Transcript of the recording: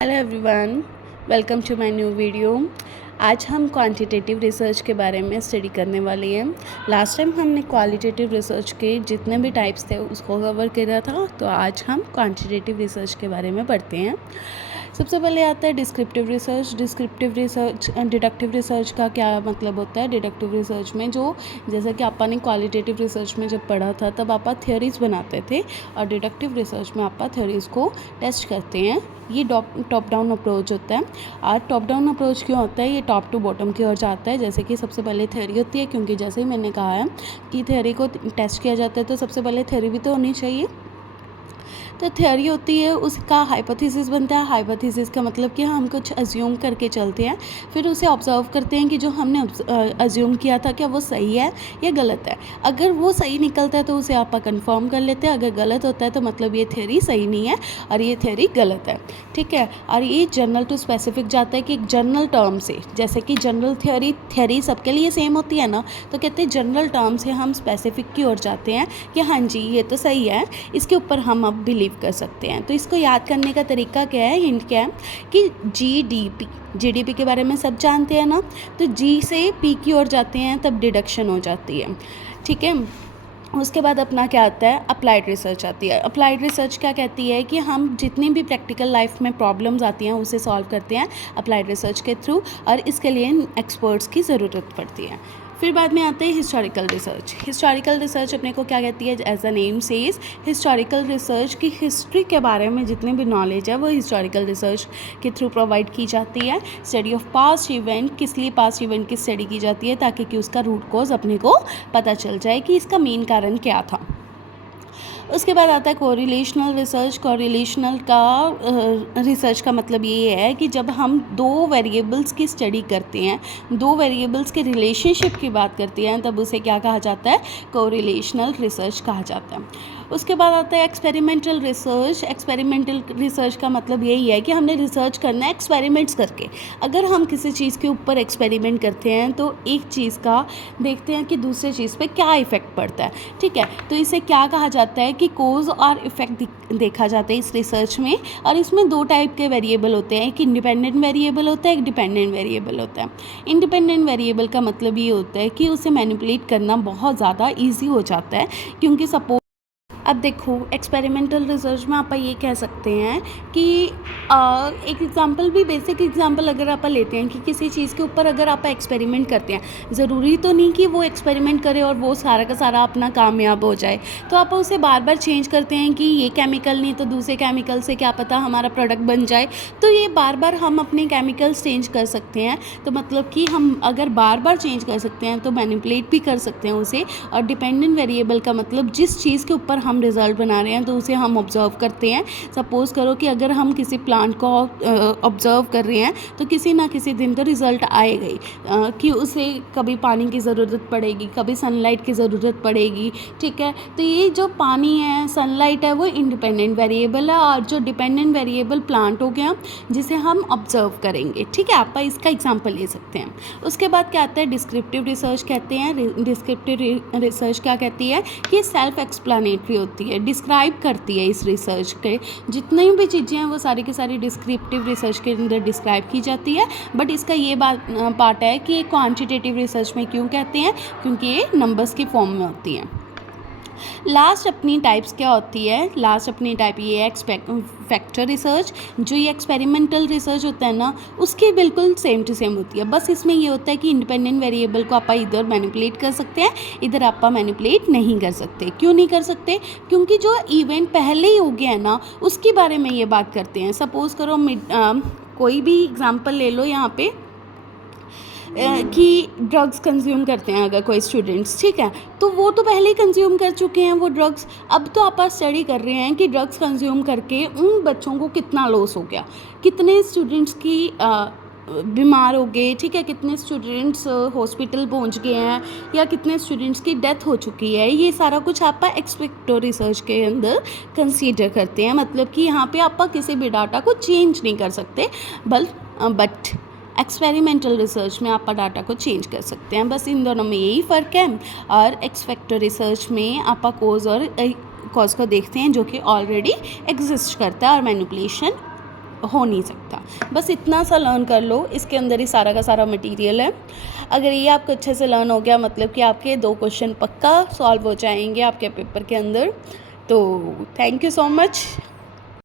Hello everyone, welcome to my new video. आज हम quantitative research के बारे में स्टडी करने वाले हैं। लास्ट टाइम हमने क्वालिटेटिव रिसर्च के जितने भी टाइप्स थे उसको कवर किया था, तो आज हम क्वांटिटेटिव रिसर्च के बारे में पढ़ते हैं। सबसे पहले आता है descriptive research. Descriptive research deductive research का क्या मतलब होता है? डिडक्टिव रिसर्च में जो जैसे कि आपा ने क्वालिटेटिव रिसर्च में जब पढ़ा था तब आपा थ्योरीज बनाते थे, और डिडक्टिव रिसर्च में आपा थ्योरीज़ को टेस्ट करते हैं। ये टॉप डाउन अप्रोच होता है। और टॉप डाउन अप्रोच क्यों होता है? ये टॉप टू बॉटम की ओर जाता है। जैसे कि सबसे पहले थ्योरी होती है, क्योंकि जैसे ही मैंने कहा है कि थ्योरी को टेस्ट किया जाता है तो सबसे पहले थ्योरी भी तो होनी चाहिए। तो थ्योरी होती है, उसका हाइपोथेसिस बनता है। हाइपोथेसिस का मतलब कि हम कुछ अज्यूम करके चलते हैं, फिर उसे ऑब्जर्व करते हैं कि जो हमने अज्यूम किया था क्या वो सही है या गलत है। अगर वो सही निकलता है तो उसे आप कंफर्म कर लेते हैं, अगर गलत होता है तो मतलब ये थ्योरी सही नहीं है और ये थ्योरी गलत है, ठीक है। और ये जनरल टू स्पेसिफिक जाता है कि एक जनरल टर्म से, जैसे कि जनरल थ्योरी सबके लिए सेम होती है ना, तो कहते हैं जनरल टर्म से हम स्पेसिफिक की ओर जाते हैं कि हाँ जी ये तो सही है, इसके ऊपर हम अब बिलीव कर सकते हैं। तो इसको याद करने का तरीका क्या है, हिंट क्या है कि जीडीपी के बारे में सब जानते हैं ना, तो जी से पी की ओर जाते हैं तब डिडक्शन हो जाती है, ठीक है। उसके बाद अपना क्या आता है, अप्लाइड रिसर्च आती है। अप्लाइड रिसर्च क्या कहती है कि हम जितनी भी प्रैक्टिकल लाइफ में प्रॉब्लम्स आती हैं उसे सॉल्व करते हैं अप्लाइड रिसर्च के थ्रू, और इसके लिए एक्सपर्ट्स की ज़रूरत पड़ती है। फिर बाद में आते हैं हिस्टोरिकल रिसर्च। हिस्टोरिकल रिसर्च अपने को क्या कहती है, as a name says historical research की हिस्ट्री के बारे में जितनी भी नॉलेज है वो हिस्टोरिकल रिसर्च के थ्रू प्रोवाइड की जाती है। स्टडी ऑफ पास्ट इवेंट, किस लिए पास्ट इवेंट की स्टडी की जाती है, ताकि कि उसका रूट कॉज अपने को पता चल जाए कि इसका मेन कारण क्या था। उसके बाद आता है कोरिलेशनल रिसर्च। कोरिलेशनल का रिसर्च का मतलब ये है कि जब हम दो वेरिएबल्स की स्टडी करते हैं, दो वेरिएबल्स के रिलेशनशिप की बात करते हैं, तब उसे क्या कहा जाता है, कोरिलेशनल रिसर्च कहा जाता है। उसके बाद आता है एक्सपेरिमेंटल रिसर्च। एक्सपेरिमेंटल रिसर्च का मतलब यही है कि हमने रिसर्च करना है एक्सपेरिमेंट्स करके। अगर हम किसी चीज़ के ऊपर एक्सपेरिमेंट करते हैं तो एक चीज़ का देखते हैं कि दूसरे चीज़ पे क्या इफ़ेक्ट पड़ता है, ठीक है। तो इसे क्या कहा जाता है कि कोज और इफ़ेक्ट देखा जाता है इस रिसर्च में। और इसमें दो टाइप के वेरिएबल होते हैं, एक इंडिपेंडेंट वेरिएबल होता है, एक डिपेंडेंट वेरिएबल होता है। इंडिपेंडेंट वेरिएबल का मतलब ये होता है कि उसे मैनिपुलेट करना बहुत ज़्यादा ईजी हो जाता है, क्योंकि सपोज अब देखो एक्सपेरिमेंटल रिसर्च में आप ये कह सकते हैं कि एक एग्जांपल भी, बेसिक एग्जांपल अगर आप लेते हैं कि किसी चीज़ के ऊपर अगर आप एक्सपेरिमेंट करते हैं, ज़रूरी तो नहीं कि वो एक्सपेरिमेंट करे और वो सारा का सारा अपना कामयाब हो जाए। तो आप उसे बार बार चेंज करते हैं कि ये केमिकल नहीं तो दूसरे केमिकल से क्या पता हमारा प्रोडक्ट बन जाए। तो ये बार बार हम अपने केमिकल्स चेंज कर सकते हैं। तो मतलब कि हम अगर बार बार चेंज कर सकते हैं तो मैनिपुलेट भी कर सकते हैं उसे। और डिपेंडेंट वेरिएबल का मतलब जिस चीज़ के ऊपर हम रिज़ल्ट बना रहे हैं तो उसे हम ऑब्ज़र्व करते हैं। सपोज़ करो कि अगर हम किसी प्लांट को ऑब्ज़र्व कर रहे हैं तो किसी ना किसी दिन तो रिज़ल्ट आएगा ही, कि उसे कभी पानी की ज़रूरत पड़ेगी, कभी सनलाइट की ज़रूरत पड़ेगी, ठीक है। तो ये जो पानी है, सनलाइट है, वो इंडिपेंडेंट वेरिएबल है, और जो डिपेंडेंट वेरिएबल प्लांट हो गया जिसे हम ऑब्ज़र्व करेंगे, ठीक है। आप इसका एग्जाम्पल ले सकते हैं। उसके बाद क्या आता है, डिस्क्रिप्टिव रिसर्च कहते हैं। डिस्क्रिप्टिव रिसर्च क्या कहती है कि सेल्फ एक्सप्लेनेटरी होती है, डिस्क्राइब करती है। इस रिसर्च के जितनी भी चीज़ें हैं वो सारी की सारी डिस्क्रिप्टिव रिसर्च के अंदर डिस्क्राइब की जाती है। बट इसका ये पार्ट है कि क्वांटिटेटिव रिसर्च में क्यों कहते हैं, क्योंकि ये नंबर्स की फॉर्म में होती हैं। लास्ट अपनी टाइप्स क्या होती है, लास्ट अपनी टाइप ये है फैक्टर रिसर्च। जो ये एक्सपेरिमेंटल रिसर्च होता है ना, उसकी बिल्कुल सेम टू सेम होती है। बस इसमें ये होता है कि इंडिपेंडेंट वेरिएबल को आप इधर मैनिपुलेट कर सकते हैं, इधर आप मैनिपुलेट नहीं कर सकते। क्यों नहीं कर सकते? क्योंकि जो इवेंट पहले ही हो गया है ना, उसके बारे में ये बात करते हैं। सपोज़ करो कोई भी एग्जाम्पल ले लो यहाँ पे, कि ड्रग्स कंज्यूम करते हैं अगर कोई स्टूडेंट्स, ठीक है, तो वो तो पहले ही कंज्यूम कर चुके हैं वो ड्रग्स। अब तो आप स्टडी कर रहे हैं कि ड्रग्स कंज्यूम करके उन बच्चों को कितना लॉस हो गया, कितने स्टूडेंट्स की बीमार हो गए, ठीक है, कितने स्टूडेंट्स हॉस्पिटल पहुंच गए हैं, या कितने स्टूडेंट्स की डेथ हो चुकी है। ये सारा कुछ आप एक्सपेक्टो रिसर्च के अंदर कंसीडर करते हैं। मतलब कि यहाँ पे आप किसी भी डाटा को चेंज नहीं कर सकते, बट एक्सपेरिमेंटल रिसर्च में आप डाटा को चेंज कर सकते हैं। बस इन दोनों में यही फ़र्क है। और एक्सपेक्टर रिसर्च में आप कॉज और कॉज को देखते हैं जो कि ऑलरेडी एग्जिस्ट करता है और मैनिपुलेशन हो नहीं सकता। बस इतना सा लर्न कर लो, इसके अंदर ही सारा का सारा मटेरियल है। अगर ये आपको अच्छे से लर्न हो गया मतलब कि आपके 2 क्वेश्चन पक्का सॉल्व हो जाएंगे आपके पेपर के अंदर। तो थैंक यू सो मच।